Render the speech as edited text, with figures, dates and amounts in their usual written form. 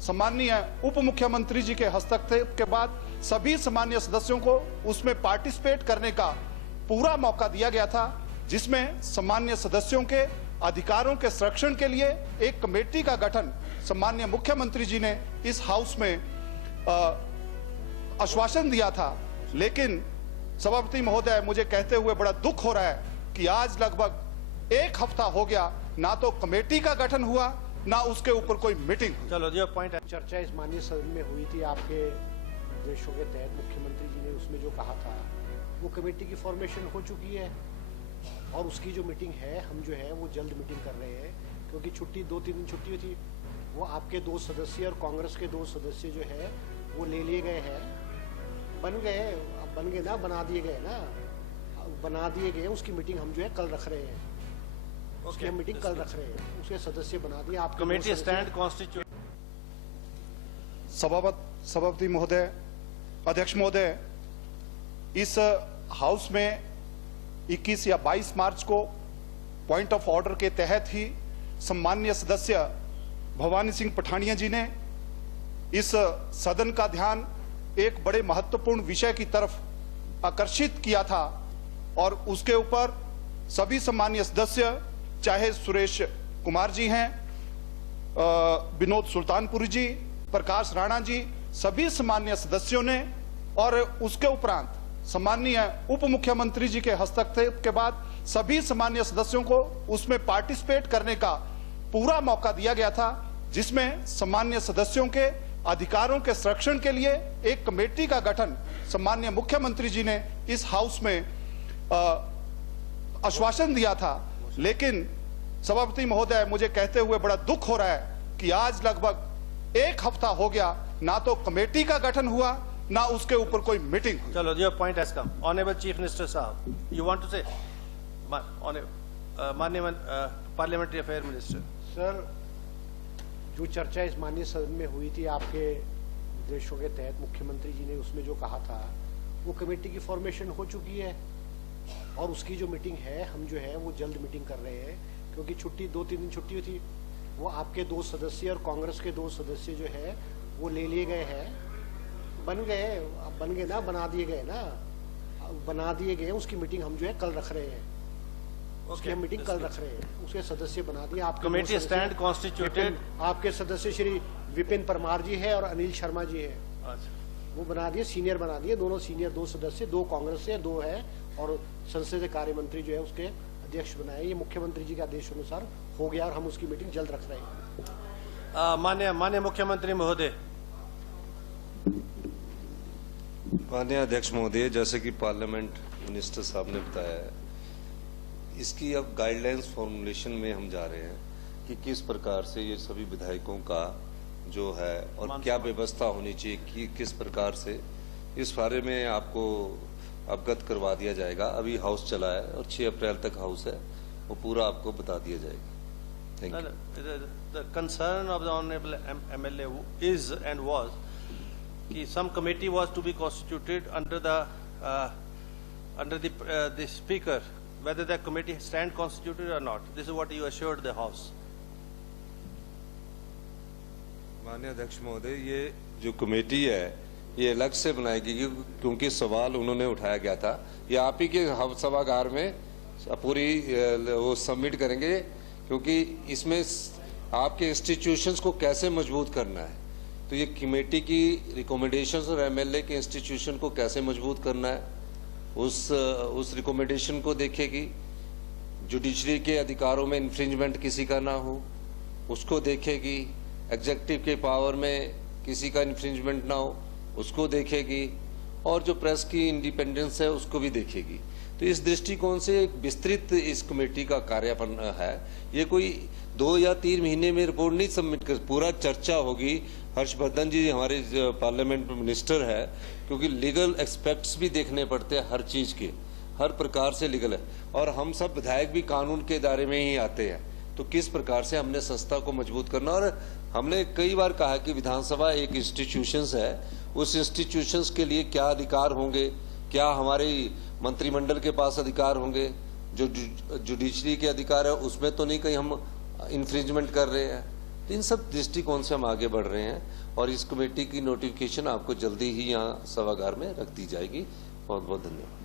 सम्माननीय उप मुख्यमंत्री जी के हस्तक्षेप के बाद सभी सम्माननीय सदस्यों को उसमें पार्टिसिपेट करने का पूरा मौका दिया गया था, जिसमें सम्माननीय सदस्यों के अधिकारों के संरक्षण के लिए एक कमेटी का गठन सम्माननीय मुख्यमंत्री जी ने इस हाउस में आश्वासन दिया था। लेकिन सभापति महोदय, मुझे कहते हुए बड़ा दुख हो रहा है कि आज लगभग एक हफ्ता हो गया, ना तो कमेटी का गठन हुआ, ना उसके ऊपर कोई मीटिंग। चलो जो पॉइंट है, चर्चा इस माननीय सदन में हुई थी आपके निर्देशों के तहत। मुख्यमंत्री जी ने उसमें जो कहा था वो कमेटी की फॉर्मेशन हो चुकी है और उसकी जो मीटिंग है हम जो है वो जल्द मीटिंग कर रहे हैं, क्योंकि छुट्टी 2-3 दिन छुट्टी थी, वो आपके 2 सदस्य और कांग्रेस के 2 सदस्य जो है वो ले लिए गए हैं। बन गए ना, बना दिए गए ना, बना दिए गए। उसकी मीटिंग हम जो है कल रख रहे हैं, उसकी हम मीटिंग कल रख रहे हैं, उसके सदस्य बना दिए। आप कमेटी स्टैंड कॉन्स्टिट्यूट। सभापति महोदय, अध्यक्ष महोदय, इस हाउस में 21 या 22 मार्च को पॉइंट ऑफ ऑर्डर के तहत ही सम्माननीय सदस्य भवानी सिंह पठानिया जी ने इस सदन का ध्यान एक बड़े महत्वपूर्ण विषय की तरफ आकर्षित किया था और उसके ऊपर सभी सम्माननीय सदस्य, चाहे सुरेश कुमार जी हैं, विनोद सुल्तानपुरी जी, प्रकाश राणा जी, सभी सम्माननीय सदस्यों ने और उसके उपरांत सम्माननीय उप मुख्यमंत्री जी के हस्तक्षेप के बाद सभी सम्माननीय सदस्यों को उसमें पार्टिसिपेट करने का पूरा मौका दिया गया था, जिसमें सम्माननीय सदस्यों के अधिकारों के संरक्षण के लिए एक कमेटी का गठन सम्माननीय मुख्यमंत्री जी ने इस हाउस में आश्वासन दिया था। लेकिन सभापति महोदय, मुझे कहते हुए बड़ा दुख हो रहा है कि आज लगभग एक हफ्ता हो गया, ना तो कमेटी का गठन हुआ, ना उसके ऊपर कोई मीटिंग हुई। चलो जो पॉइंट है इसका, ऑनरेबल चीफ मिनिस्टर साहब, यू वांट टू से माननीय पार्लियामेंट्री अफेयर मिनिस्टर। सर, जो चर्चा इस माननीय सदन में हुई थी आपके निर्देशों के तहत, मुख्यमंत्री जी ने उसमें जो कहा था वो कमेटी की फॉर्मेशन हो चुकी है और उसकी जो मीटिंग है हम जो है वो जल्द मीटिंग कर रहे हैं, क्योंकि छुट्टी 2-3 दिन छुट्टी थी, वो आपके 2 सदस्य और कांग्रेस के 2 सदस्य जो है वो ले लिए गए हैं। बन गए ना, बना दिए गए ना, बना दिए गए। उसकी मीटिंग हम जो है कल रख रहे हैं, उसकी हम मीटिंग कल रख रहे हैं, उसके सदस्य बना दिए। आप कमेटी स्टैंड कॉन्स्टिट्यूटेड। आपके सदस्य श्री विपिन परमार जी है और अनिल शर्मा जी है, अच्छा, वो बना दिए, सीनियर बना दिए, दोनों सीनियर 2 सदस्य, 2 कांग्रेस से, 2 है और संसदीय कार्य मंत्री जो है उसके अध्यक्ष बनाए। ये मुख्यमंत्री जी के आदेश अनुसार हो गया और हम उसकी मीटिंग जल्द रख रहे हैं। माननीय मुख्यमंत्री महोदय। माननीय अध्यक्ष महोदय, जैसे कि पार्लियामेंट मिनिस्टर साहब ने बताया है, इसकी अब गाइडलाइंस फॉर्मुलेशन में हम जा रहे हैं कि किस प्रकार से ये सभी विधायकों का जो है और क्या व्यवस्था होनी चाहिए, कि किस प्रकार से इस बारे में आपको अवगत करवा दिया जाएगा। अभी हाउस चला है और 6 अप्रैल तक हाउस है, वो पूरा आपको बता दिया जाएगा। Thank you. The concern of the honorable MLA is and was कि some committee was to be constituted under the speaker, whether the committee stand constituted or not. This is what you assured the house. माननीय अध्यक्ष महोदय, ये जो committee है ये अलग से बनाएगी, क्योंकि सवाल उन्होंने उठाया गया था। ये आप ही के सभागार में पूरी वो सबमिट करेंगे, क्योंकि इसमें आपके इंस्टीट्यूशंस को कैसे मजबूत करना है, तो ये कमेटी की रिकमेंडेशंस और एमएलए के इंस्टीट्यूशन को कैसे मजबूत करना है, उस रिकमेंडेशन को देखेगी। जुडिशरी के अधिकारों में इन्फ्रिंजमेंट किसी का ना हो, उसको देखेगी। एग्जीक्यूटिव के पावर में किसी का इन्फ्रिंजमेंट ना हो, उसको देखेगी। और जो प्रेस की इंडिपेंडेंस है उसको भी देखेगी। तो इस दृष्टिकोण से एक विस्तृत इस कमेटी का कार्यपन है। ये कोई 2 या 3 महीने में रिपोर्ट नहीं सबमिट कर, पूरा चर्चा होगी। हर्षवर्धन जी हमारे पार्लियामेंट मिनिस्टर है, क्योंकि लीगल एस्पेक्ट्स भी देखने पड़ते हैं हर चीज के, हर प्रकार से लीगल है। और हम सब विधायक भी कानून के दायरे में ही आते हैं, तो किस प्रकार से हमने संस्था को मजबूत करना। और हमने कई बार कहा कि विधानसभा एक इंस्टीट्यूशंस है, उस इंस्टीट्यूशंस के लिए क्या अधिकार होंगे, क्या हमारे मंत्रिमंडल के पास अधिकार होंगे, जो जुडिशरी के अधिकार है उसमें तो नहीं कहीं हम इंफ्रिंजमेंट कर रहे हैं। तो इन सब दृष्टिकोण से हम आगे बढ़ रहे हैं और इस कमेटी की नोटिफिकेशन आपको जल्दी ही यहाँ सभागार में रख दी जाएगी। बहुत बहुत धन्यवाद।